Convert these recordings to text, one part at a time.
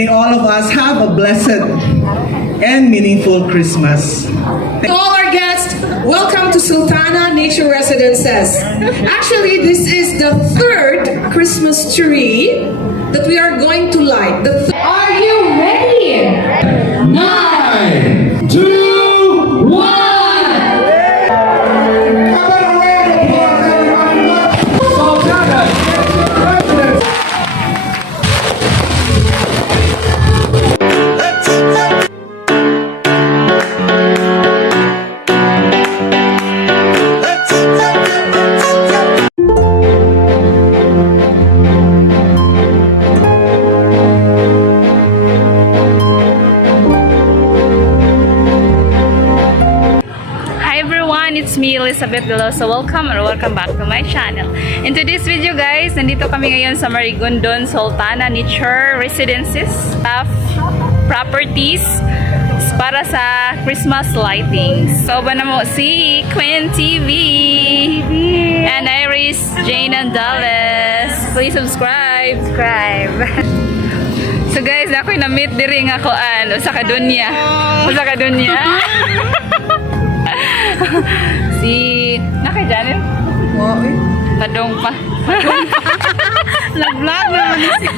may all of us have a blessed and meaningful Christmas. To all our guests, welcome to Soltana Nature Residences. Actually, this is the third Christmas tree that we are going to light. Are you ready? 9, 2, 1. It's me, Elizabeth Veloso. Welcome back to my channel. In today's video guys, nandito kami ngayon sa Marigondon, Soltana Nature Residences, Taft Properties para sa Christmas lighting. So ba na mo si Queen TV and Iris, Jane and Dallas. Please subscribe. So guys, ako'y na-meet diri nga koan sa kadunya. Si nakay Janet? Wow, Padong pa. Nag-vlog naman siya.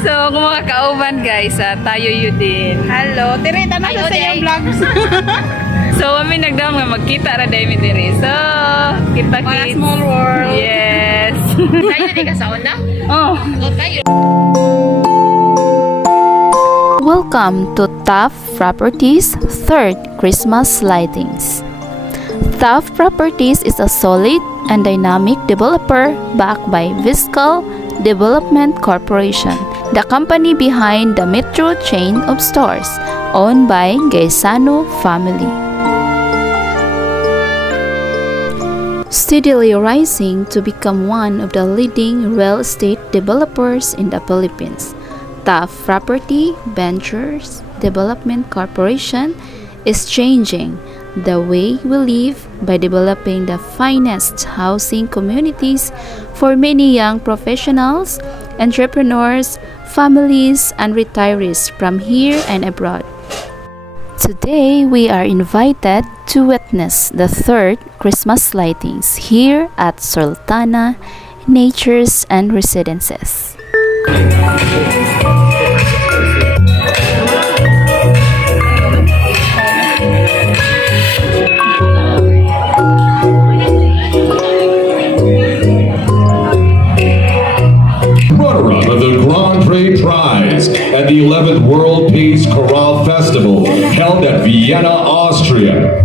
So, kung mga kauban guys, tayo yun din. hello. Tirita na sa iyong vlogs. So, kami nagdam nga magkita ra dahil diri. So, kita On a kids. small world. Yes. Tayo na di ka sa una? Oh. Welcome to Taft Properties' third Christmas lightings. Taft Properties is a solid and dynamic developer backed by Viscal Development Corporation, the company behind the Metro chain of stores owned by Gaisano family. Steadily rising to become one of the leading real estate developers in the Philippines, Taft Property Ventures Development Corporation is changing the way we live by developing the finest housing communities for many young professionals, entrepreneurs, families, and retirees from here and abroad. Today, we are invited to witness the third Christmas lightings here at Soltana Natures and Residences. Runner-up of the Grand Prix Prize at the 11th World Peace Chorale Festival held at Vienna, Austria.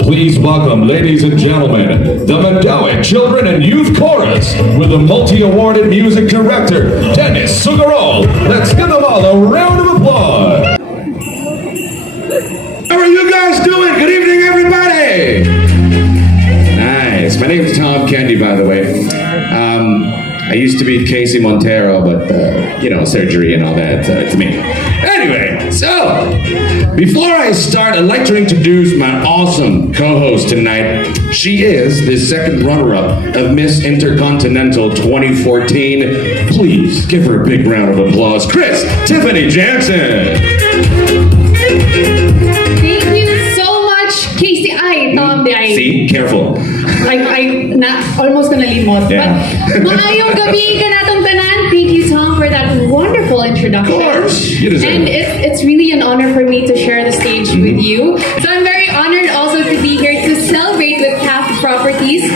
Please welcome, ladies and gentlemen, the Medowick Children and Youth Chorus with the multi-awarded music director, Dennis Sugarol. Let's give them all a round of applause. How are you guys doing? Good evening, everybody. Nice. My name is Tom Kendi, by the way. I used to be Casey Montero, but, surgery and all that, it's me. Anyway, so, before I start, I'd like to introduce my awesome co-host tonight. She is the second runner-up of Miss Intercontinental 2014. Please give her a big round of applause. Tiffany Jansen. Thank you so much, Casey. Tom, See, careful. Almost gonna limot. Yeah. But maayong gabi ka natong tanan. Thank you, Tom, for that wonderful introduction. Of course, you deserve and it. it's really an honor for me to share the stage with you. So I'm very honored also to be here to celebrate with Taft Properties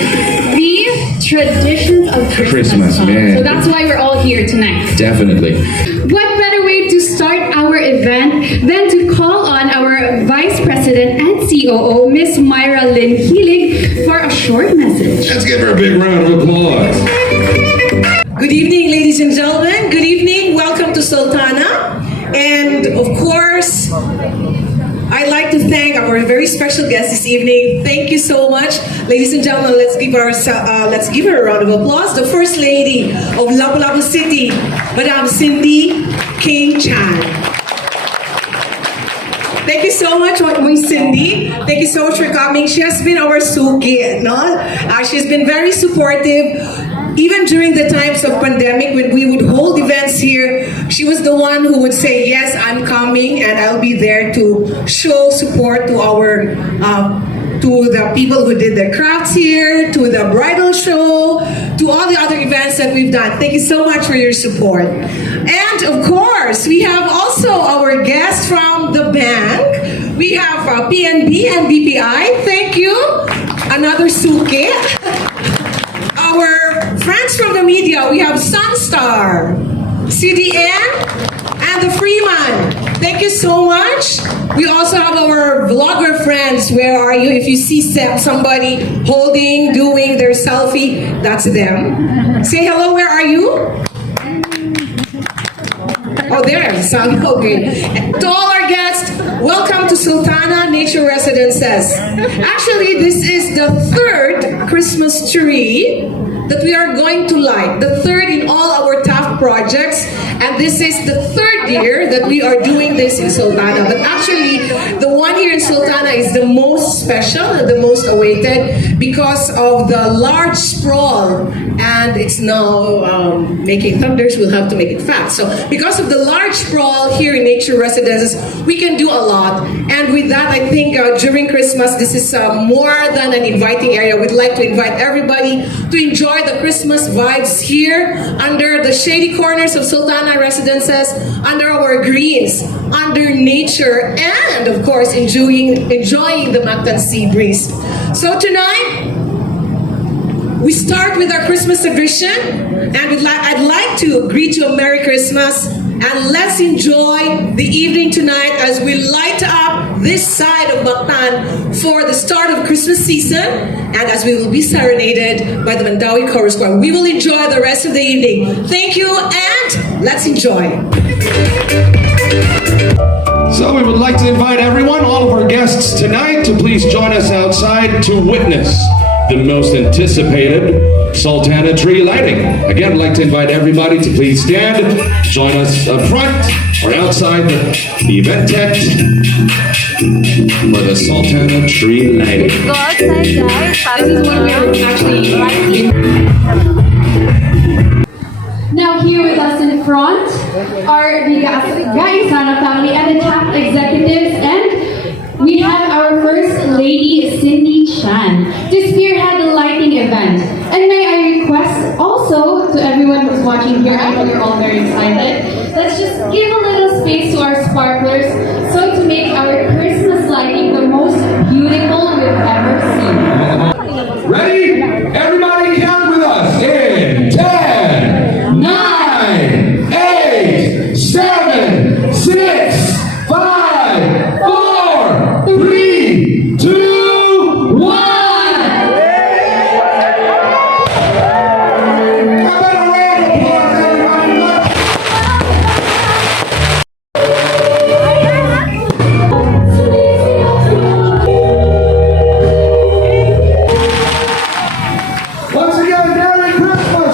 the traditions of Christmas. Tom. man. So that's why we're all here tonight. Definitely. What better way to start our event than to call on our Vice President and COO, Miss Myra Lynn Healig, for a short message. Let's give her a big round of applause. Good evening, ladies and gentlemen. Good evening. Welcome to Soltana. And of course, I'd like to thank our very special guest this evening. Thank you so much. Ladies and gentlemen, let's give her a round of applause. The First Lady of Lapu-Lapu City, Madam Cindy King Chan. Thank you so much, Miss Cindy. Thank you so much for coming. She has been our suki, no? She's been very supportive. Even during the times of pandemic, when we would hold events here, she was the one who would say, yes, I'm coming and I'll be there to show support to our to the people who did their crafts here, to the bridal show, to all the other events that we've done. Thank you so much for your support. And of course, we have also our guests from the bank. We have PNB and BPI. Thank you. Another suke. Our friends from the media, we have Sunstar, CDN, and the Freeman. Thank you so much. We also have our vlogger friends. Where are you? If you see somebody holding, doing their selfie, that's them. Say hello, where are you? Oh, there. Sound okay. To all our guests, welcome to Soltana Nature Residences. Actually, this is the third Christmas tree that we are going to light. The third in all our Taft projects. And this is the third year that we are doing this in Soltana. But actually, the one here in Soltana is the most special and the most awaited because of the large sprawl. And it's now making thunders. We'll have to make it fast. So because of the large sprawl here in Nature Residences, we can do a lot. And with that, I think during Christmas, this is more than an inviting area. We'd like to invite everybody to enjoy the Christmas vibes here under the shady corners of Soltana Residences, under our greens, under nature, and of course enjoying the Mactan sea breeze. So tonight, we start with our Christmas tradition, and I'd like to greet you a Merry Christmas, and let's enjoy the evening tonight as we light up this side of Mactan for the start of Christmas season, and as we will be serenaded by the Mandawi Chorus Choir. We will enjoy the rest of the evening. Thank you, and let's enjoy. So we would like to invite everyone, all of our guests tonight, to please join us outside to witness the most anticipated Soltana tree lighting. Again, I'd like to invite everybody to please stand, join us up front or outside the event tent for the Soltana tree lighting. Go outside, guys. This is what we're actually Now here with us in front are the Gaisana family and the Taft executives, and we have our first lady, Cindy Chan, to spearhead the lighting event. And may I request also to everyone who's watching here, I know you're all very excited, let's just give a little space to our sparklers so to make our Christmas lighting the most beautiful we've ever seen. Ready? Everybody count with us in 10, 9, 8, 7, 6, 5, 4, 3, 2, 1. Once again, Merry Christmas!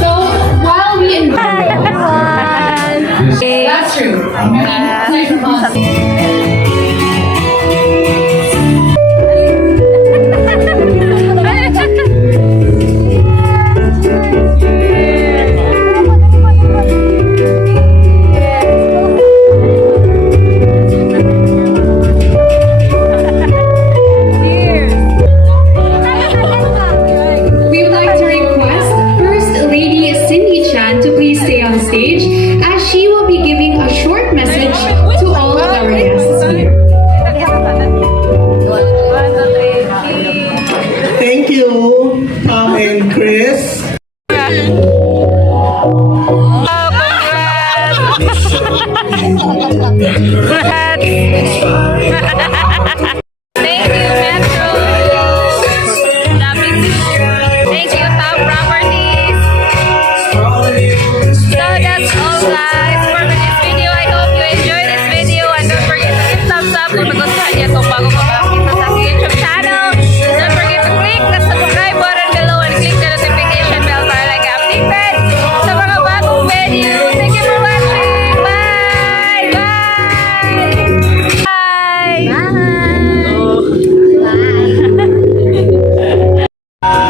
So while we enjoy, that's true. Nice and fun. We would like to request First Lady Cindy Chan to please stay on stage as she will be giving a short message to all of our guests here. Thank you, Thank you, Metro. Thank you, Taft Properties. So that's all guys for this video. I hope you enjoyed this video and don't forget to hit thumbs up kung nagustuhan niyo itong bago ko dito sa aking YouTube channel. Don't forget to click the subscribe button below and click the notification bell para like updated sa mga bagong video. Thank you for watching. Bye! Bye! Bye! Bye!